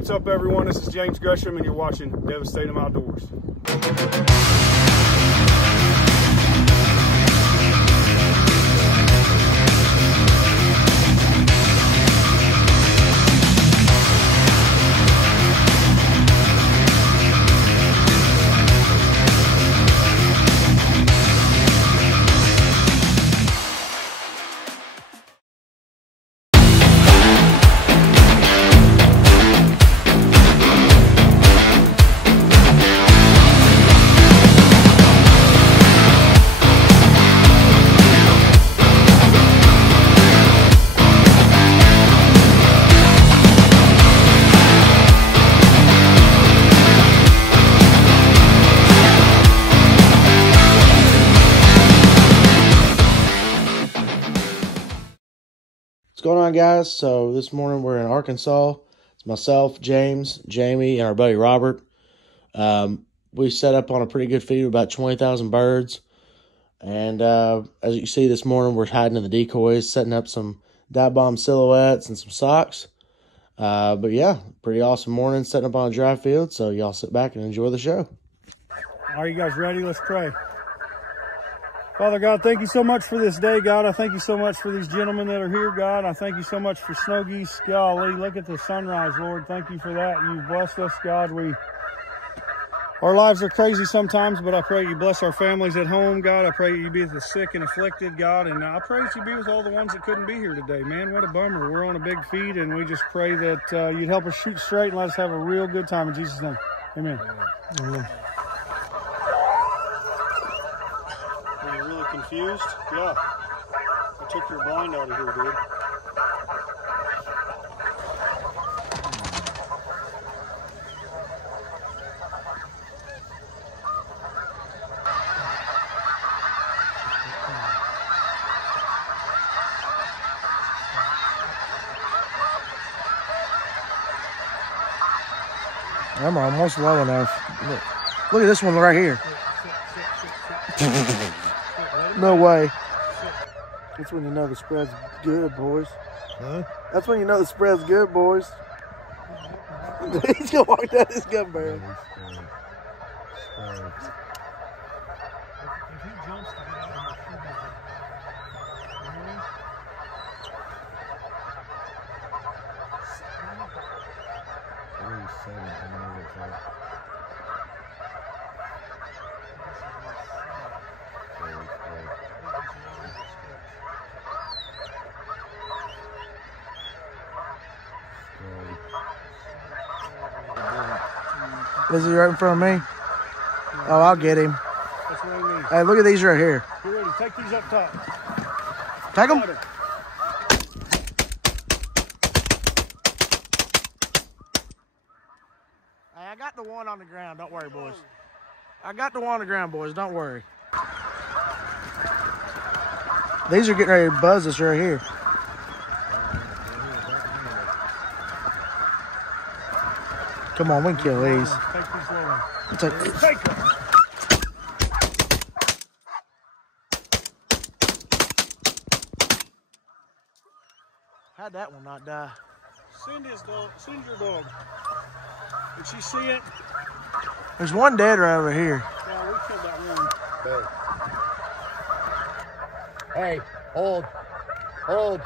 What's up, everyone? This is James Gresham, and you're watching Devastate'em Outdoors. What's going on, guys? So this morning we're in Arkansas. It's myself, James, Jamie, and our buddy Robert. We set up on a pretty good feed of about 20,000 birds. And as you can see this morning, we're hiding in the decoys, setting up some dive bomb silhouettes and some socks. But yeah, pretty awesome morning setting up on a dry field. So y'all sit back and enjoy the show. Are you guys ready? Let's pray. Father God, thank you so much for this day, God. I thank you so much for these gentlemen that are here, God. I thank you so much for Snow Geese. Golly, look at the sunrise, Lord. Thank you for that. You've blessed us, God. Our lives are crazy sometimes, but I pray you bless our families at home, God. I pray you be with the sick and afflicted, God. And I pray that you be with all the ones that couldn't be here today. Man, what a bummer. We're on a big feed, and we just pray that you'd help us shoot straight and let us have a real good time in Jesus' name. Amen. Amen. Confused? Yeah. I took your blind out of here, dude. I'm almost low enough. Look at this one right here. No way. That's when you know the spread's good, boys. Huh? That's when you know the spread's good, boys. He's gonna walk down his gun barrel. If he jumps to get out of here, Is he right in front of me? Oh, I'll get him. that's what I mean. Hey, look at these right here. Get ready. Take these up top. Take them. Hey, I got the one on the ground. Don't worry, boys. I got the one on the ground, boys. Don't worry. These are getting ready to buzz us right here. Come on, we can kill these. Take these low. Take them. How'd that one not die? Send his dog. Send your dog. Did she see it? There's one dead right over here. Yeah, we killed that one. Hey, hold. Hold.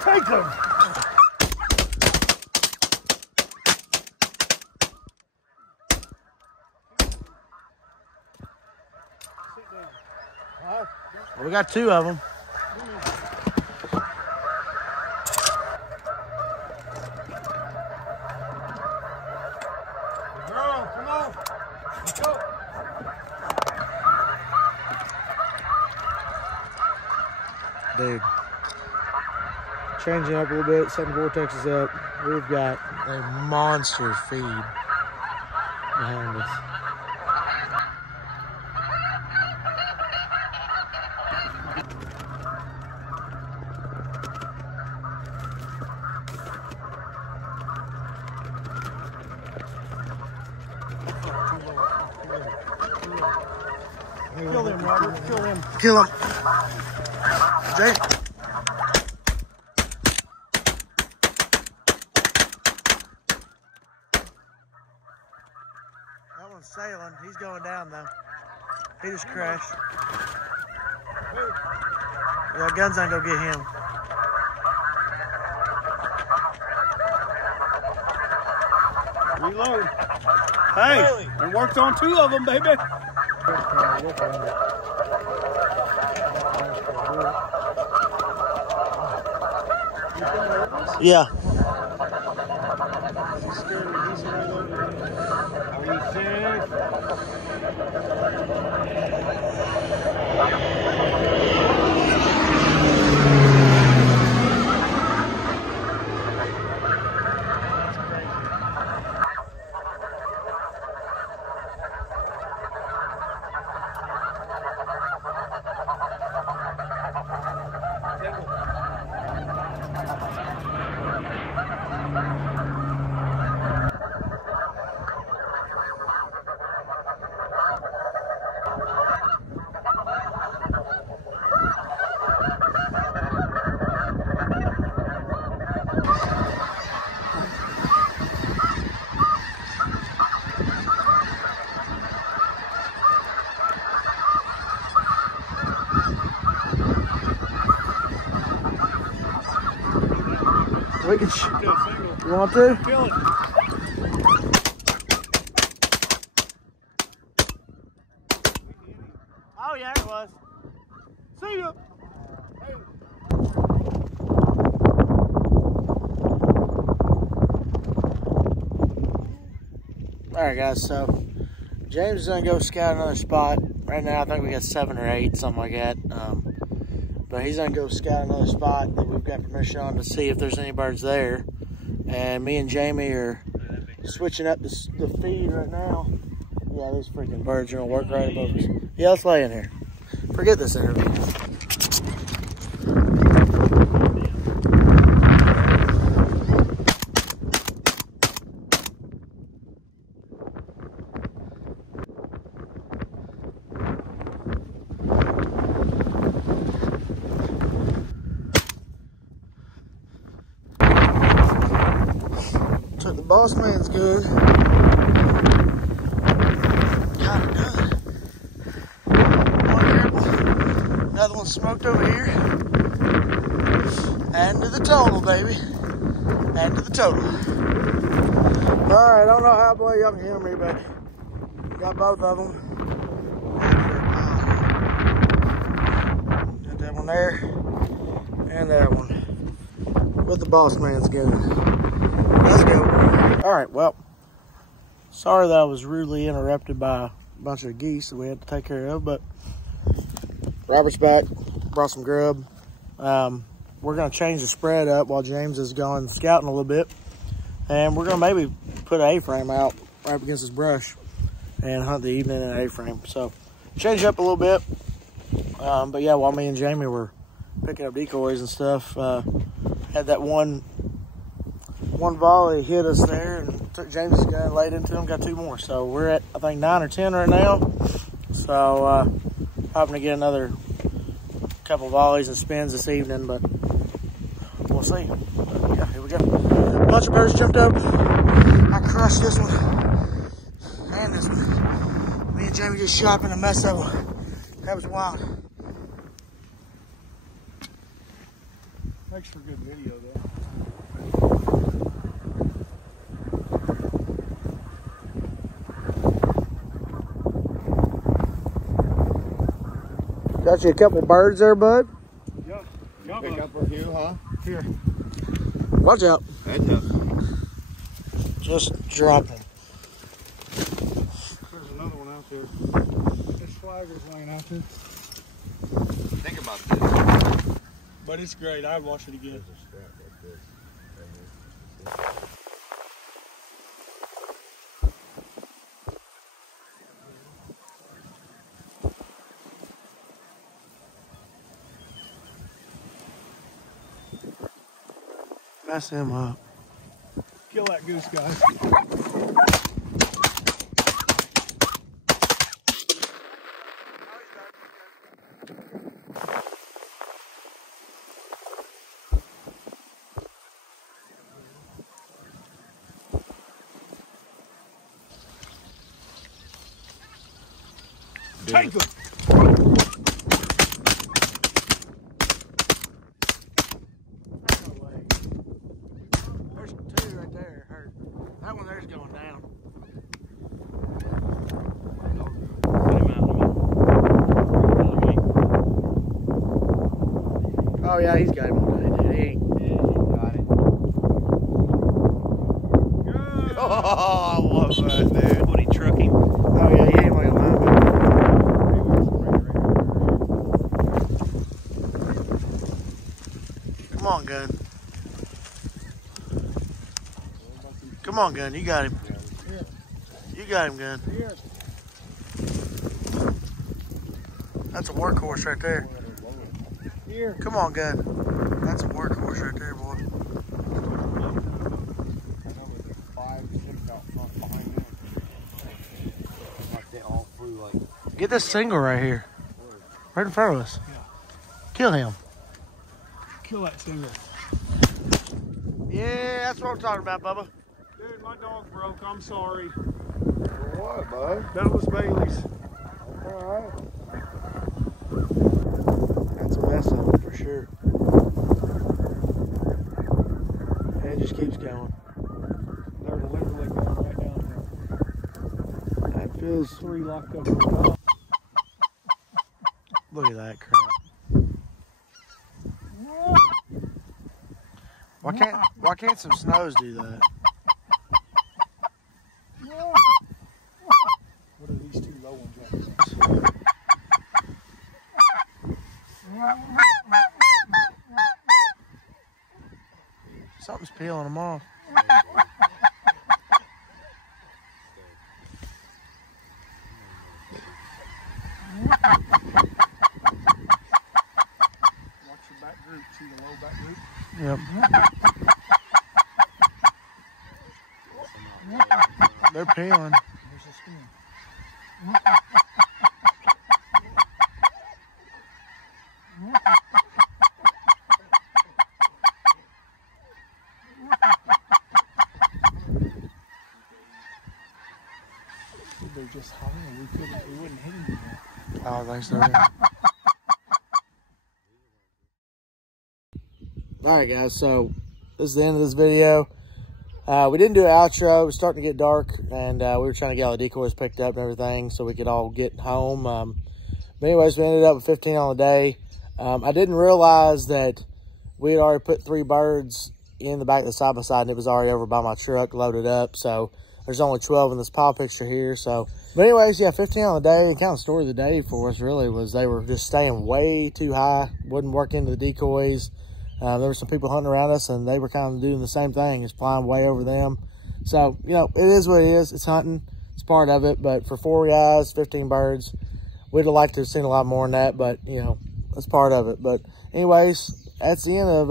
Take them. Sit down. Well, we got two of them. Girl, come on. Let's go. Dude. Changing up a little bit, setting vortexes up. We've got a monster feed behind us. Kill them, Robert. Kill them. Kill him. Jay. sailing. He's going down though. He just crashed. Yeah, guns ain't gonna get him. Reload. Hey, we worked on 2 of them, baby. Yeah. Are you serious? We can. You want to? Kill it. Oh yeah, it was. See ya. All right, guys. So James is gonna go scout another spot. Right now, I think we got 7 or 8, something like that. But he's gonna go scout another spot that we've got permission on to see if there's any birds there. And me and Jamie are switching up the feed right now. Yeah, these freaking birds are gonna work right above us. Yeah, let's lay in here. Forget this interview. Took the boss man's good. Got it good. One cripple. Another one smoked over here. Adding to the total, baby. Adding to the total. Alright, I don't know how well y'all can hear me, but got both of them. Got that one there. And that one. With the boss man's gun. Let's go. All right, well, sorry that I was rudely interrupted by a bunch of geese that we had to take care of, but Robert's back, brought some grub. We're gonna change the spread up while James is going scouting a little bit. And we're gonna maybe put an A-frame out right up against this brush and hunt the evening in an A-frame. So change up a little bit. But yeah, while me and Jamie were picking up decoys and stuff, had that one volley hit us there and took James's gun, laid into him, got 2 more. So we're at, I think, 9 or 10 right now. So hoping to get another couple volleys and spins this evening, but we'll see. But yeah, here we go. Bunch of birds jumped up. I crushed this one and this one. Me and Jamie just shot up in a mess of them. That was wild. Makes for good video though. Got you a couple birds there, bud. Yeah. Pick up a few, huh? Here. Watch out. Heads up. Just drop them. There's another one out there. This flagger's laying out there. Think about this. But it's great. I'd wash it again. There's a strap like this. Mess him up. Kill that goose, guys. Take them. There's two right there. That one there's going down. Oh yeah, he's got him on dude. He ain't. Got it. Oh, I love that, dude. What, he truck him? Oh yeah, he ain't like a linebacker. Come on, Gun. Come on, Gun. You got him. You got him, Gun. That's a workhorse right there. Here. Come on, Gun. That's a workhorse right there, boy. Get this single right here. Right in front of us. Yeah. Kill him. Kill that single. Yeah, that's what I'm talking about, Bubba. Dude, my dog broke. I'm sorry. What, bud? That was Bailey's. All right. That's a mess of it for sure. And it just keeps going. They're literally going right down there. That feels. 3 locked up in the top. Look at that crap. Why can't some snows do that? What are these 2 low ones right there? Something's peeling them off. Watch your back group. See the low back group? Yep. They're peeling. Here's the skin. They're just high. We wouldn't hit him. I don't think so. Alright guys, so this is the end of this video. We didn't do an outro. It was starting to get dark, and we were trying to get all the decoys picked up and everything so we could all get home. But anyways, we ended up with 15 on the day. I didn't realize that we had already put 3 birds in the back of the side-by-side, and it was already over by my truck loaded up. So there's only 12 in this pile picture here. So, but anyways, yeah, 15 on the day. And kind of story of the day for us really was they were just staying way too high, wouldn't work into the decoys. There were some people hunting around us, and they were kind of doing the same thing, just flying way over them. So, you know, it is what it is. It's hunting. It's part of it. But for 4 guys, 15 birds, we'd have liked to have seen a lot more than that. But, you know, that's part of it. But anyways, that's the end of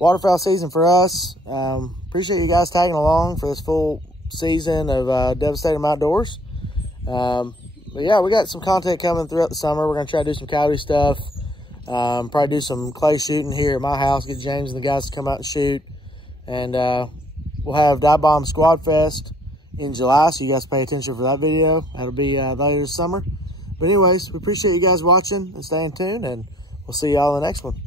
waterfowl season for us. Appreciate you guys tagging along for this full season of Devastate'em Outdoors. But, yeah, we got some content coming throughout the summer. We're going to try to do some coyote stuff. Probably do some clay shooting here at my house, get James and the guys to come out and shoot. And we'll have Dive Bomb Squad Fest in July, so you guys pay attention for that video. That'll be later this summer. But anyways, we appreciate you guys watching and staying tuned, and we'll see y'all in the next one.